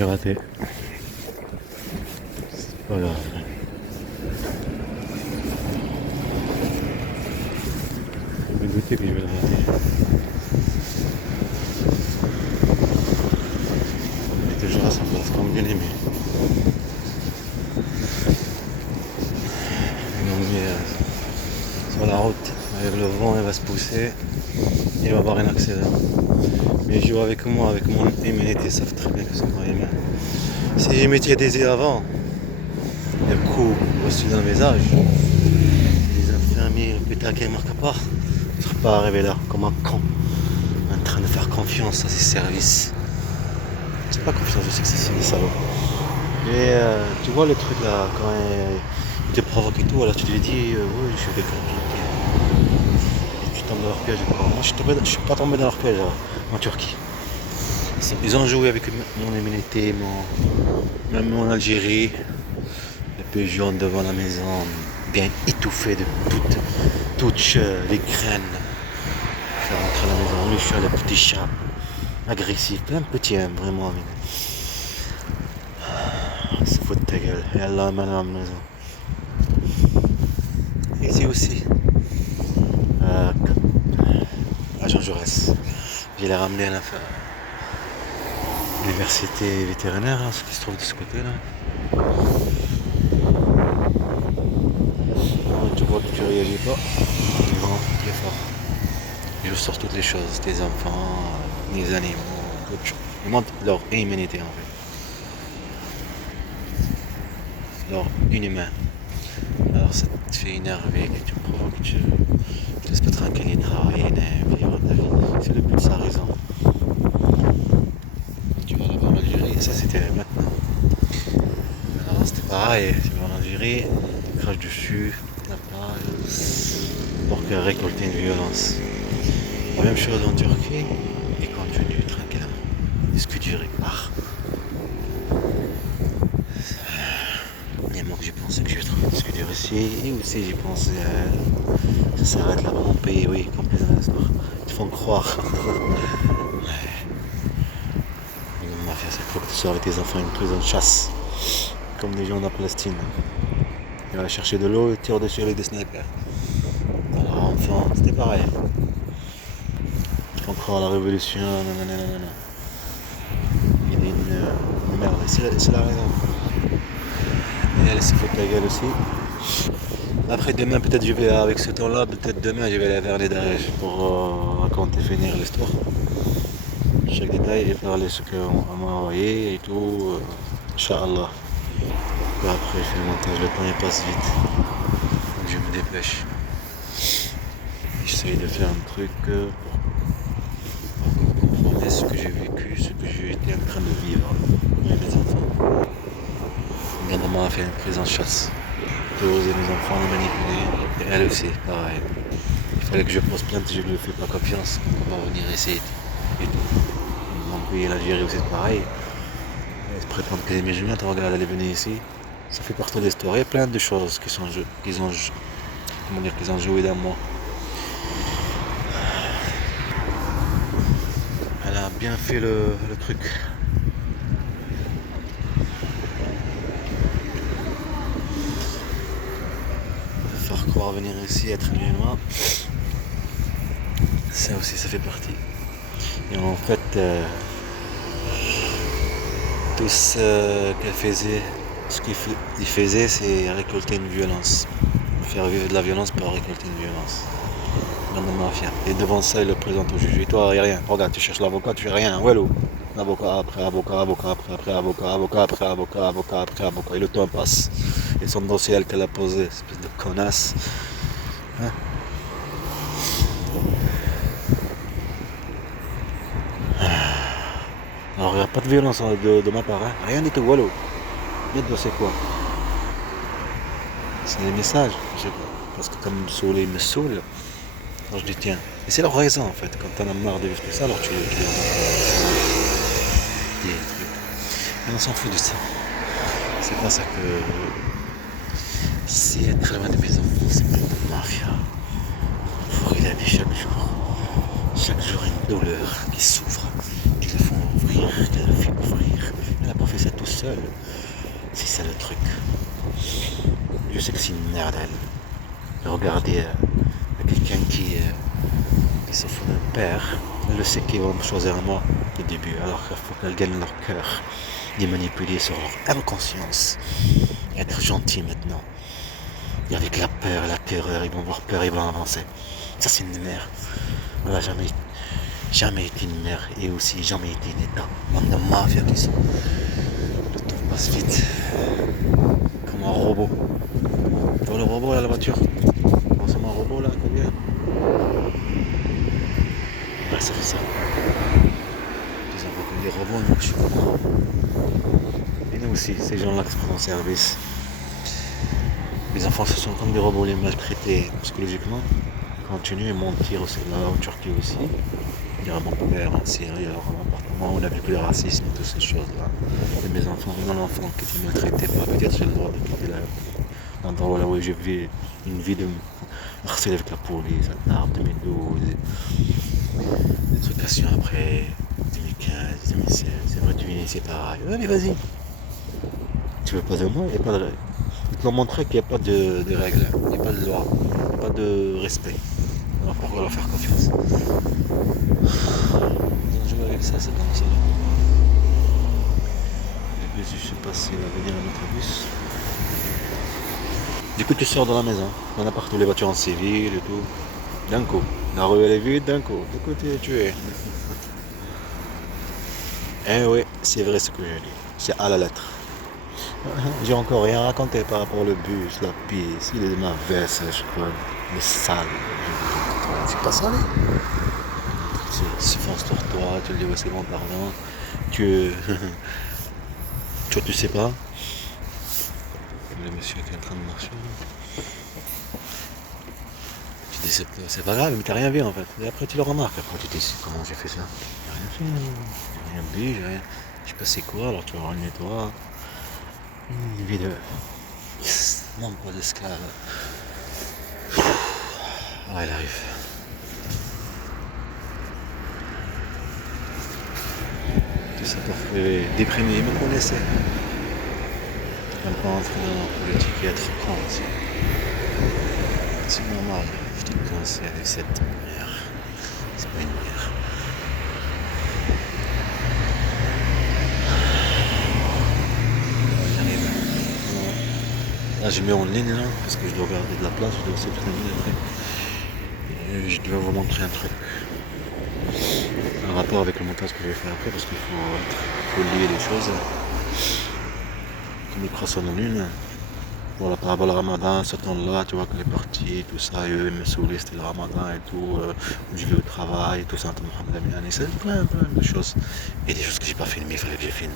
l'ai raté. C'est pas grave. Je me doutais que je vais le rater. Mais toujours à sa place, comme bien aimé. Donc, sur la route, avec le vent, il va se pousser. Il va avoir un accident. Mais je joue avec moi, avec mon immunité, ils savent très bien que c'est pas humain. Si j'ai métier des avant, le coup reçu dans le visage, les infirmiers, le pétard qui ne marque pas, je ne serais pas arrivé là comme un con, en train de faire confiance à ces services. C'est pas confiance, je sais que c'est des salauds. Et tu vois le truc là, quand ils te provoquent et tout, alors tu te dis, oui, je suis quelqu'un et tu tombes dans leur piège. Moi, je suis pas tombé dans leur piège en Turquie. Ils ont joué avec mon immunité, même en Algérie, les pigeons devant la maison, bien étouffés de toutes les graines. Faire rentrer à la maison, le chat, le petit chat, agressif, plein de petits, hein, vraiment. Se fout de ta gueule, et Allah mène à la maison. Ici aussi, à Jean Jaurès, j'ai les ramené à l'université vétérinaire, hein, ce qui se trouve de ce côté-là. Tu vois que tu réagis pas, il vend très fort. Je sors toutes les choses, tes enfants, les animaux, toutes choses. Ils montrent leur immunité en fait. Leur inhumain. Alors ça te fait énerver, que tu me provoques, que tu laisses pas tranquille, il travaille, vivre ta vie. C'est le but de sa raison. Tu vas là-bas en Algérie, ça c'était maintenant. Alors c'était pareil, tu vas en Algérie, tu craches dessus, la paille, pour qu'elle récolte une violence. La même chose en Turquie, et continue tranquillement. Est-ce que tu repars? Et moi que j'ai pensé que je vais discuter ici, et aussi j'ai pensé ça s'arrête là-bas mon pays, oui, complètement l'histoire. Ils te font croire. La mafia, c'est pour que tu sors avec tes enfants à une prison de chasse, comme les gens de la Palestine. Ils vont aller chercher de l'eau et tirent dessus avec des snipers. Alors enfant, c'était pareil. Ils font croire à la révolution, nanana. Il y a une merde, c'est la raison. Et elle se fout de la gueule aussi. Après demain, peut-être je vais avec ce temps-là, peut-être demain je vais aller vers les Darèches pour raconter, finir l'histoire. Chaque détail et parler ce qu'on m'a envoyé et tout. Inch'Allah. Et après je fais le montage, le temps il passe vite. Donc je me dépêche. J'essaye de faire un truc pour comprendre ce que j'ai vécu, ce que j'ai été en train de vivre avec mes enfants. Ma maman a fait une prise en chasse. J'ai osé mes enfants les manipuler. Et elle aussi, pareil. Il fallait que je pose plainte, je ne lui fais pas confiance. On va venir ici et tout. Mon pays, l'Algérie aussi, c'est pareil. Ils se prétendent que les musulmans, tu regardes, elle est venue ici. Ça fait partie de l'histoire. Il y a plein de choses qu'ils ont joué dans moi. Elle a bien fait le truc. Faire croire venir ici, être musulman, ça aussi, ça fait partie. Et en fait, tout ce qu'elle faisait, ce qu'il faisait, c'est récolter une violence. Faire vivre de la violence pour récolter une violence. Dans la mafia. Et devant ça, il le présente au juge. Et toi, il n'y a rien. Regarde, tu cherches l'avocat, tu fais rien. Wallo. Avocat après avocat, avocat après avocat, avocat après avocat, avocat après avocat. Et le temps passe. Et son dossier, elle qu'elle a posé, espèce de connasse. Hein? Alors, il n'y a pas de violence de ma part. Hein? Rien du tout, wallo. Bientôt, c'est quoi? C'est des messages, je sais pas. Parce que comme me saoule, il me saoule. Alors je dis tiens. Et c'est leur raison en fait. Quand t'en as marre de vivre tout ça, alors tu les entends des trucs. Mais on s'en fout de ça. C'est pas ça que. C'est être loin de mes enfants, c'est pas de mafia. Faut regarder chaque jour. Chaque jour une douleur qui souffre. Qu'ils le font ouvrir, qu'elle le fait ouvrir. Elle a pas fait seul. C'est ça le truc. Je sais que c'est une merde, elle. Regardez quelqu'un qui s'offre d'un père. Elle sait qu'ils vont me choisir à moi au début, alors qu'il faut qu'elle gagne leur cœur, les manipuler sur leur inconscience, être gentil maintenant. Et avec la peur, la terreur, ils vont avoir peur, ils vont avancer. Ça c'est une mère. Elle n'a jamais été une mère et aussi jamais été une état. Bande de mafia qui sont. Le temps passe vite. Comme un robot. Tu vois le robot là, la voiture? C'est un robot là, combien? Ouais, ça fait ça. Des enfants comme des robots, nous, je suis pas moi. Et nous aussi, ces gens-là qui se prennent en service. Les enfants, ce sont comme des robots, les maltraités psychologiquement. Ils continuent, ils mentir aussi là, en Turquie aussi. Il y a mon père en Syrie, alors en appartement, on n'a plus de racisme et toutes ces choses-là. Et mes enfants, mon enfant qui était maltraité, peut-être j'ai le droit de quitter l'endroit là où j'ai vu une vie de harceler avec la police, à Tarbes, 2012, des trucs assis après, 2015, 2016, c'est vrai, tu viens ici, pareil. Allez, vas-y. Tu veux pas de moi, il n'y a pas de règles. Ils te l'ont montré qu'il n'y a pas de règles, il n'y a pas de loi, il n'y a pas de respect. Alors pourquoi leur faire confiance? Ils ont joué avec ça, c'est comme ça. Le bus, je sais pas s'il va venir un autre bus. Du coup, tu sors de la maison. Il y en a partout, les voitures en civil et tout. D'un coup. La rue, elle est vide, d'un coup. Du coup, tu es. Eh oui, c'est vrai ce que je dis. C'est à la lettre. J'ai encore rien raconté par rapport au bus, la piste, il est de ma veste, je crois. Il est sale. C'est pas salé. Tu fonces sur toi, tu le dis, ouais, c'est bon, pardon. Tu. Toi, tu sais pas. Le monsieur qui est en train de marcher. Tu dis, c'est pas grave, mais t'as rien vu en fait. Et après, tu le remarques. Après, tu te dis, comment j'ai fait ça? J'ai rien fait. J'ai rien bu, j'ai rien. Je sais pas c'est quoi, alors tu vas voir le nettoie. Une vie de. Non, pas d'esclave. Ah, elle arrive. Tout ça pour déprimer, il me connaissait. Même pas entrer dans la politique et être con aussi. C'est normal, je t'ai coincé avec cette mère. C'est pas une mère. J'arrive. Là, je mets en ligne là, parce que je dois garder de la place, je dois aussi terminer après. Et je dois vous montrer un truc. Un rapport avec le montage que je vais faire après, parce qu'il faut lier les choses. Comme les croissants en une. Voilà, par rapport au ramadan, ce temps-là, tu vois que les parties, tout ça, eux, ils me saoulaient, c'était le ramadan et tout, où je vais au travail, tout ça, c'est plein de choses. Et des choses que j'ai pas filmées, il fallait que je filme.